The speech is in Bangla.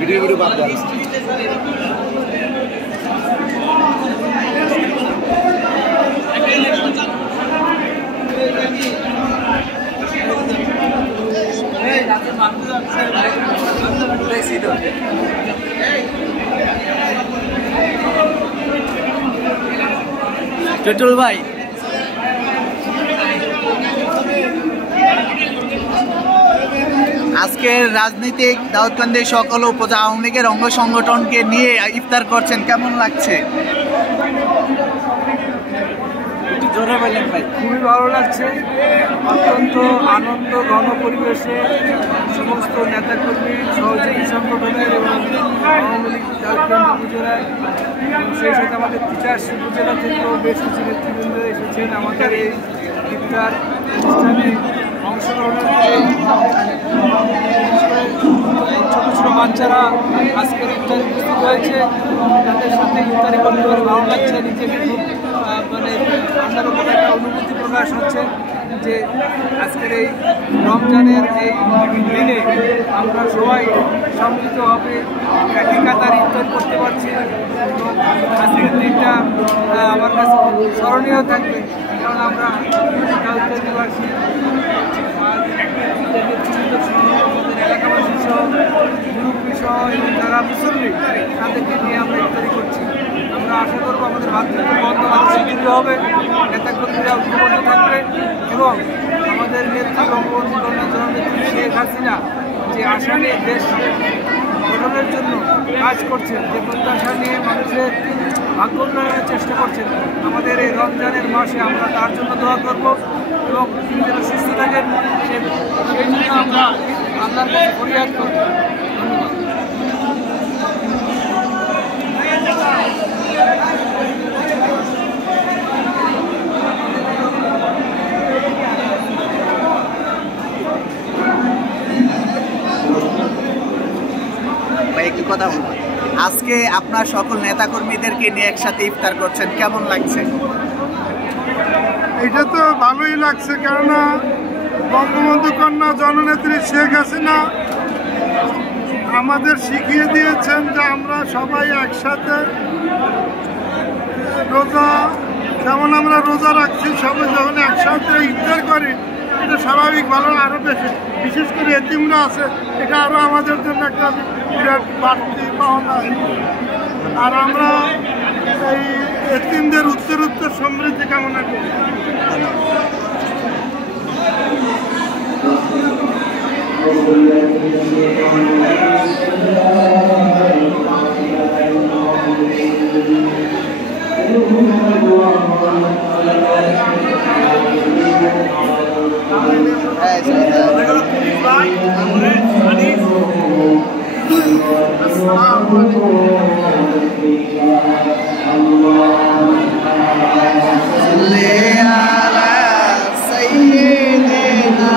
वीडियो बात कर टुटुल भाई আজকের রাজনৈতিক দাউদকান্দি সকল উপজেলা আওয়ামী লীগের অঙ্গ সংগঠনকে নিয়ে ইফতার করছেন, কেমন লাগছে? জোরে বললেন ভাই। খুবই ভালো লাগছে, অত্যন্ত আনন্দ ঘন পরিবেশে সমস্ত নেতাকর্মী সহযোগী সংগঠনের এবং আওয়ামী লীগ দাউদকান্দি উপজেলায় সেই সাথে আমাদের টিচার্স উপজেলা থেকেও বেশ কিছু নেতৃবৃন্দ এসেছেন আমাদের এই ইফতার অনুষ্ঠানে অংশগ্রহণের ছোটো ছোটো বাচ্চারা আজকের ইফতারে উপস্থিত হয়েছে, তাদের সাথে ইফতারি করতে পারে ভালো লাগছে, নিজেকে খুব মানে অন্যরকম একটা অনুভূতি প্রকাশ হচ্ছে যে আজকের এই রমজানের এই দিনে আমরা সবাই সম্মিলিতভাবে একই কাতারে ইফতার করতে পারছি এবং আজকের দিনটা আমার কাছে স্মরণীয় থাকবে, কারণ আমরা দাউদকান্দিবাসী এলাকাবাসী সহ মুরব্বী সহ এবং যারা মুসল্লি তাদেরকে নিয়ে আমরা ইফতারি করছি। আমরা আশা করবো আমাদের ভাতৃত্ব বন্ধন আরও সুদৃঢ় হবে, নেতাকর্মীরা ঐক্যবদ্ধ থাকবে এবং আমাদের নেত্রী বঙ্গবন্ধু শেখ হাসিনা যে আশা নিয়ে দেশ গঠনের জন্য কাজ করছেন, যে প্রত্যাশা নিয়ে মানুষের ভাগ্য উন্নয়নের চেষ্টা করছেন, আমাদের এই রমজানের মাসে আমরা তার জন্য দোয়া করব এবং তিনি যেন সুস্থ থাকেন সেই জন্য আমরা আল্লাহর কাছে ফরিয়াদ করব। একটু কথা বলবো, আজকে আপনার সকল নেতাকর্মীদেরকে নিয়ে একসাথে ইফতার করছেন, কেমন লাগছে? এটা তো ভালোই লাগছে, কেননা বঙ্গবন্ধু কন্যা জননেত্রী শেখ হাসিনা আমাদের শিখিয়ে দিয়েছেন যে আমরা সবাই একসাথে রোজা, যেমন আমরা রোজা রাখছি সবাই যখন একসাথে ইফতার করি এটা স্বাভাবিক ভালো, আরও বেশি বিশেষ করে এতিমরা আছে, এটা আরও আমাদের জন্য একটা বিরাট বাড়তি পাওনা। আর আমরা এই এতিমদের উত্তরোত্তর সমৃদ্ধি কামনা করি। সাইয়্যিদিনা